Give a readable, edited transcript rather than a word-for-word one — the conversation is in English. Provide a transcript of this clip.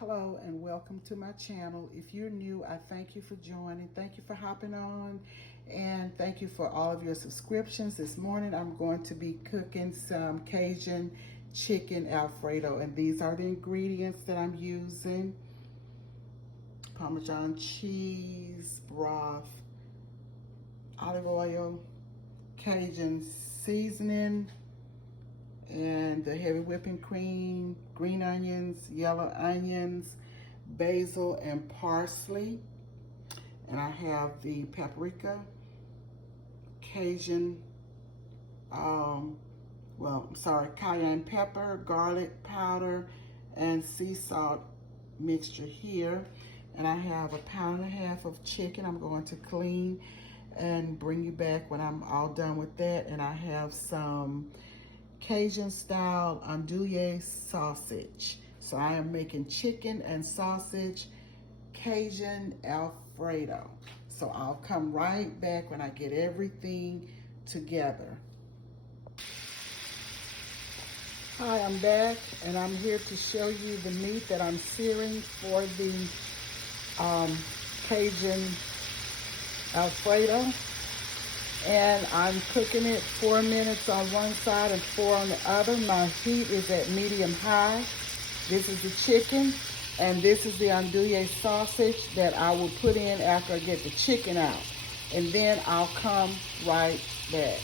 Hello and welcome to my channel. If you're new, I thank you for joining. Thank you for hopping on, and thank you for all of your subscriptions. This morning I'm going to be cooking some Cajun chicken Alfredo, and these are the ingredients that I'm using: Parmesan cheese, broth, olive oil, Cajun seasoning, and the heavy whipping cream, green onions, yellow onions, basil, and parsley. And I have the paprika, Cajun, cayenne pepper, garlic powder, and sea salt mixture here. And I have 1.5 pounds of chicken I'm going to clean and bring you back when I'm all done with that. And I have some Cajun style Andouille sausage. So I am making chicken and sausage Cajun Alfredo. So I'll come right back when I get everything together. Hi, I'm back, and I'm here to show you the meat that I'm searing for the Cajun Alfredo. And I'm cooking it 4 minutes on one side and 4 on the other. My heat is at medium high. This is the chicken, and this is the andouille sausage that I will put in after I get the chicken out. And then I'll come right back.